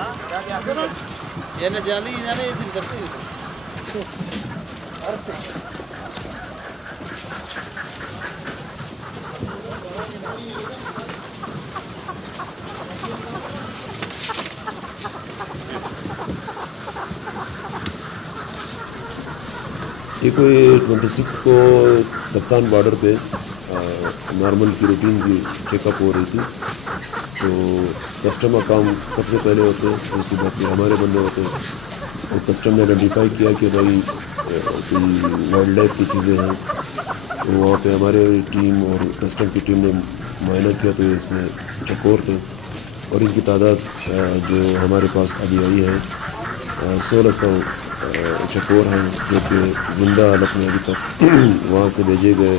ये न जाने ये दिन करते ये कोई 26 को कप्तान बॉर्डर पे नॉर्मल की रूटीन की चेकअप हो रही थी। तो कस्टम काम सबसे पहले होते हैं, उसके बाद फिर हमारे बंदे होते हैं। तो कस्टम ने आइडेंटिफाई किया कि भाई कोई वाइल्ड लाइफ की चीज़ें हैं, तो वहाँ पे हमारे टीम और कस्टम की टीम ने मुआयना किया तो इसमें चकोर थे और इनकी तादाद जो हमारे पास अभी आई है 1600 चकोर हैं, जो कि ज़िंदा हालत में अभी तक वहाँ से भेजे गए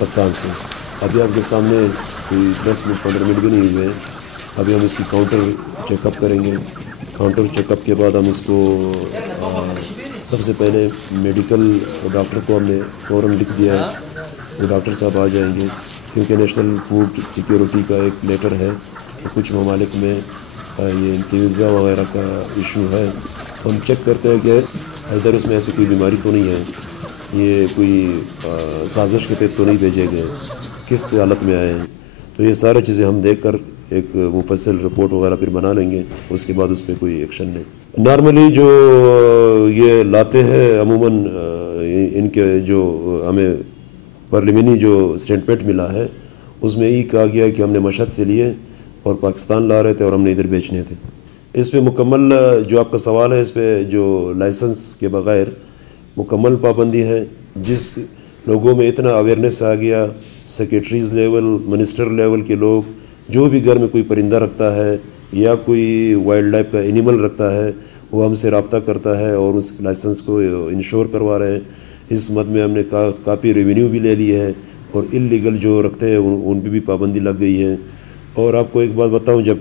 कप्तान से। अभी आपके सामने कोई 10 मिनट 15 मिनट भी नहीं हुए, अभी हम इसकी काउंटर चेकअप करेंगे। काउंटर चेकअप के बाद हम इसको सबसे पहले मेडिकल डॉक्टर को हमने फ़ौरन लिख दिया है, वो डॉक्टर साहब आ जाएंगे, क्योंकि नेशनल फूड सिक्योरिटी का एक लेटर है कि कुछ ममालिक में ये इंफ्लुएंजा वगैरह का इशू है। हम चेक करते हैं कि इधर उसमें ऐसी कोई बीमारी तो नहीं है, ये कोई साजिश के तहत तो नहीं भेजे गए, किस हालत में आए हैं। तो ये सारी चीज़ें हम देख कर एक मुफस्सल रिपोर्ट वगैरह फिर बना लेंगे, उसके बाद उस पर कोई एक्शन नहीं। नॉर्मली जो ये लाते हैं अमूमन इनके जो हमें पार्लियामेंट्री जो स्टेटमेंट मिला है उसमें यही कहा गया कि हमने मशहद से लिए और पाकिस्तान ला रहे थे और हमने इधर बेचने थे। इस पे मुकम्मल जो आपका सवाल है, इस पे जो लाइसेंस के बग़ैर मुकम्मल पाबंदी है। जिस लोगों में इतना अवेयरनेस आ गया, सेक्रेटरीज़ लेवल, मिनिस्टर लेवल के लोग, जो भी घर में कोई परिंदा रखता है या कोई वाइल्ड लाइफ का एनिमल रखता है, वो हमसे रब्ता करता है और उस लाइसेंस को इंश्योर करवा रहे हैं। इस मद में हमने काफ़ी रेवेन्यू भी ले ली है और इलीगल जो रखते हैं उन पर भी पाबंदी लग गई है। और आपको एक बात बताऊं, जब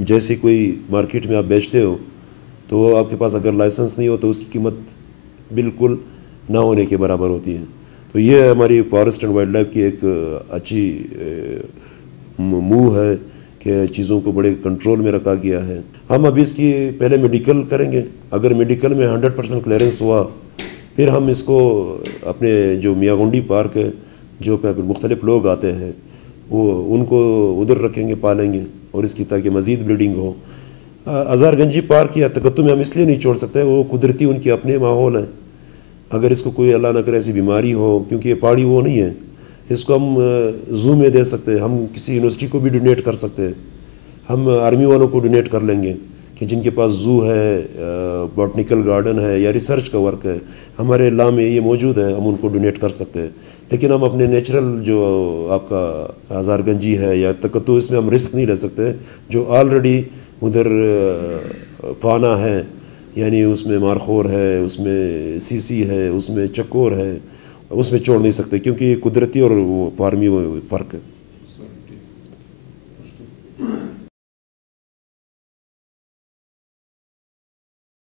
जैसे कोई मार्केट में आप बेचते हो तो आपके पास अगर लाइसेंस नहीं हो तो उसकी कीमत बिल्कुल ना होने के बराबर होती है। तो ये हमारी फॉरेस्ट एंड वाइल्ड लाइफ की एक अच्छी मूव है कि चीज़ों को बड़े कंट्रोल में रखा गया है। हम अभी इसकी पहले मेडिकल करेंगे, अगर मेडिकल में 100% क्लियरेंस हुआ फिर हम इसको अपने जो मियागुंडी पार्क है, जो मुख्तलिफ लोग आते हैं, वो उनको उधर रखेंगे, पालेंगे और इसकी ताकि मज़ीद ब्रीडिंग हो। अज़ारगंजी पार्क या तकत्तु में हम इसलिए नहीं छोड़ सकते, वो कुदरती उनके अपने माहौल है। अगर इसको कोई अल्लाह न करे ऐसी बीमारी हो, क्योंकि ये पहाड़ी वो नहीं है, इसको हम ज़ू में दे सकते हैं, हम किसी यूनिवर्सिटी को भी डोनेट कर सकते हैं, हम आर्मी वालों को डोनेट कर लेंगे कि जिनके पास ज़ू है, बॉटनिकल गार्डन है या रिसर्च का वर्क है, हमारे इलाक़े में ये मौजूद है, हम उनको डोनेट कर सकते हैं। लेकिन हम अपने नेचुरल जो आपका अज़ारगंजी है या तकत्तु, इसमें हम रिस्क नहीं ले सकते, जो ऑलरेडी उधर फाना है, यानी उसमें मारखोर है, उसमें सीसी है, उसमें चकोर है, उसमें छोड़ नहीं सकते, क्योंकि कुदरती और वो फार्मी फ़र्क है।